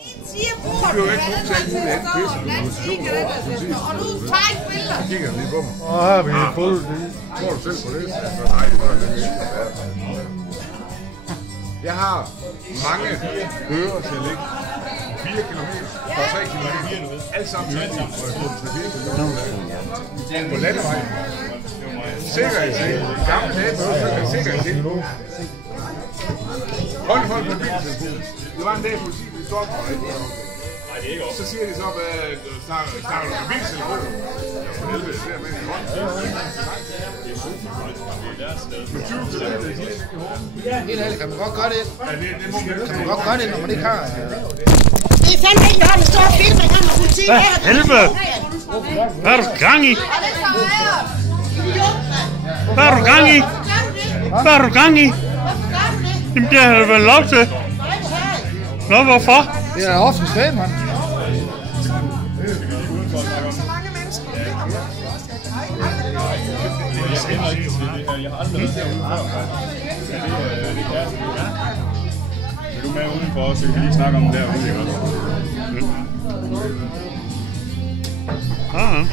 Du kan jo ikke nogen tage ud af et pisse. Og du tager ikke billeder. Så kigger lige på mig. Og her er vi fuld. Tror du selv på det? Så nej, det var det ikke. Jeg har mange ører til at ligge 4 kilometer og 3 kilometer. Alt sammen til at på landevejen. Sikkerhedssel. Gamle dage, sikkerhedssel. Hold på mobiltelefonen. Det var en dag, politiet ville stoppe mig. Så siger de så, at snakker du mobiltelefon? For helvede, det er med en hånd. Med 20 kilometer. Helt ærligt, kan man godt gøre det? Kan man godt gøre det, når man ikke har... Det er fandme ikke, når du står og filmer, han har politi. Hvad helvede? Hvad er du gang i? Hvad er du gang i? Hvad er du gang i? Jamen, det har jeg vel lov til. Nå, hvorfor? Det er ofte svært, mand. Vil du med udenfor, så kan vi lige snakke om det derude, ikke også? Ja.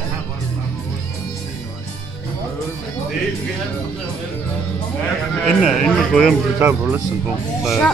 Inden vi går hjem, så tager vi på listen på. Ja.